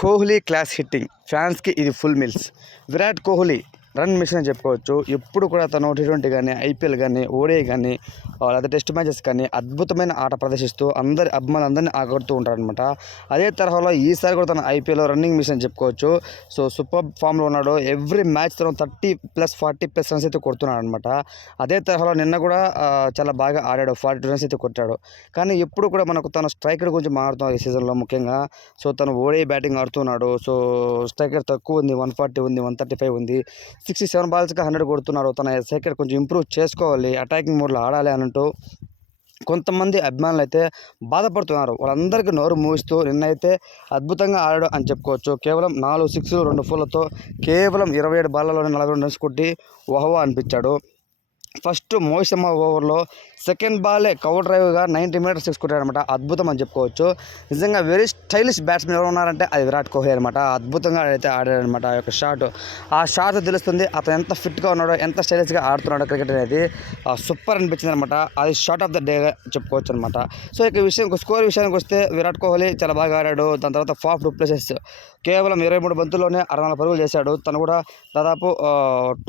Kohli class hitting ఫ్యాన్స్కి ఇది full meals. Virat Kohli run machine అని చెప్పుకోవచ్చు. ఎప్పుడు కూడా తను T20 కానీ, ఐపీఎల్ కానీ, ఓడిఐ కానీ, లేదా టెస్ట్ మ్యాచెస్ కానీ అద్భుతమైన ఆట ప్రదర్శిస్తూ అభిమానులందరినీ ఆకట్టుతూ ఉంటారనమాట. అదే తరహాలో ఈసారి కూడా తన ఐపీఎల్లో రన్నింగ్ మిషన్ అని చెప్పుకోవచ్చు. సో సూపర్ ఫామ్లో ఉన్నాడు. ఎవ్రీ మ్యాచ్ తను 30+, 40+ రన్స్ అయితే కొడుతున్నాడు అనమాట. అదే తరహాలో నిన్న కూడా చాలా బాగా ఆడాడు. 42 రన్స్ అయితే కొట్టాడు. కానీ ఎప్పుడు కూడా మనకు తన స్ట్రైకర్ గురించి మాట్లాడుతున్నాడు ఈ సీజన్లో ముఖ్యంగా. సో తను ఓడిఐ బ్యాటింగ్ ఆడుతున్నాడు. సో స్ట్రైకర్ తక్కువ ఉంది, 140 ఉంది, 135 ఉంది. 67 బాల్స్కి 100 కొడుతున్నారు. తన స్ట్రైకర్ కొంచెం ఇంప్రూవ్ చేసుకోవాలి, అటాకింగ్ మోడ్లో ఆడాలి అనంటూ కొంతమంది అభిమానులు అయితే బాధపడుతున్నారు. వాళ్ళందరికీ నోరు మూయిస్తూ నిన్నైతే అద్భుతంగా ఆడాడు అని చెప్పుకోవచ్చు. కేవలం 4 సిక్స్లు 2 ఫోర్లతో కేవలం 27 బాళ్ళలోనే 42 రన్స్ కొట్టి ఓహో అనిపించాడు. ఫస్ట్ మోహిత్ శర్మ ఓవర్లో సెకండ్ బాలే కవర్ డ్రైవ్గా 90 మీటర్స్ తీసుకుంటాడనమాట. అద్భుతం అని చెప్పుకోవచ్చు. నిజంగా వెరీ స్టైలిష్ బ్యాట్స్మెన్ ఎవరు ఉన్నారంటే అది విరాట్ కోహ్లీ అనమాట. అద్భుతంగా అయితే ఆడాడనమాట. ఆ యొక్క షాట్ తెలుస్తుంది అతను ఎంత ఫిట్గా ఉన్నాడో, ఎంత స్టైలిష్గా ఆడుతున్నాడో క్రికెట్ అనేది. సూపర్ అనిపించింది అనమాట. అది షాట్ ఆఫ్ ద డే చెప్పుకోవచ్చు అనమాట. సో ఇక స్కోర్ విషయానికి వస్తే విరాట్ కోహ్లీ చాలా బాగా ఆడాడు. దాని తర్వాత ఫాఫ్ డు ప్లెసిస్ కేవలం 23 బంతుల్లోనే 64 పరుగులు చేశాడు. తను కూడా దాదాపు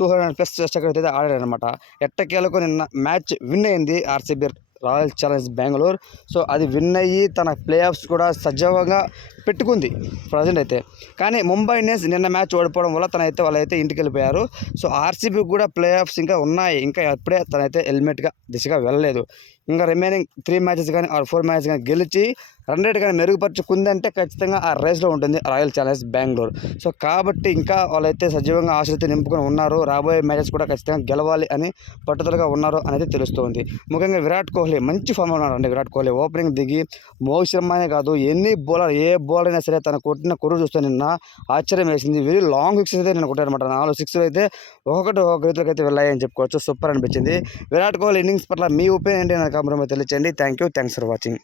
200+ స్ట్రైక్ అయితే ఆడాడనమాట. ఎట్టకేలకు నిన్న మ్యాచ్ విన్ అయింది RCB royal Challengers Bengaluru. So అది విన్ అయ్యి తన ప్లే ఆఫ్స్ కూడా సజావుగా పెట్టుకుంది ప్రజెంట్ అయితే. కానీ ముంబై ఇండియన్స్ నిన్న మ్యాచ్ ఓడిపోవడం వల్ల వాళ్ళైతే ఇంటికి వెళ్ళిపోయారు. సో ఆర్సీబీ కూడా ప్లే ఆఫ్స్ ఇంకా ఉన్నాయి. ఇంకా ఎప్పుడే తనైతే హెల్మెట్గా దిశగా వెళ్ళలేదు. ఇంకా రిమైనింగ్ 3 మ్యాచెస్ కానీ 4 మ్యాచెస్ కానీ గెలిచి రన్ రేట్ కానీ మెరుగుపరుచుకుందంటే ఖచ్చితంగా ఆ రేస్లో ఉంటుంది రాయల్ ఛాలెంజర్స్ బెంగళూరు. సో కాబట్టి ఇంకా వాళ్ళైతే సజీవంగా ఆశలతో నింపుకొని ఉన్నారు. రాబోయే మ్యాచెస్ కూడా ఖచ్చితంగా గెలవాలి అని పట్టుదలగా ఉన్నారు అనేది తెలుస్తుంది. ముఖ్యంగా విరాట్ కోహ్లీ మంచి ఫామ్ ఉన్నాడండి. విరాట్ కోహ్లీ ఓపెనింగ్ దిగి మోహిత్ శర్మనే కాదు ఏ బౌలర్ అయినా సరే తన కొట్టిన కొరువు చూస్తే నిన్న ఆశ్చర్యం వేసింది. వెరీ లాంగ్ సిక్స్ అయితే నేను కొట్టానమాట. 4 సిక్స్లు అయితే ఒక రీతిలోకి అయితే వెళ్ళాయని చెప్పుకోవచ్చు. సూపర్ అనిపించింది. విరాట్ కోహ్లీ ఇన్నింగ్స్ పట్ల మీ ఒపీనియన్ ఏంటి నాకు కామెంట్ తెలియచేయండి. Thanks for watching.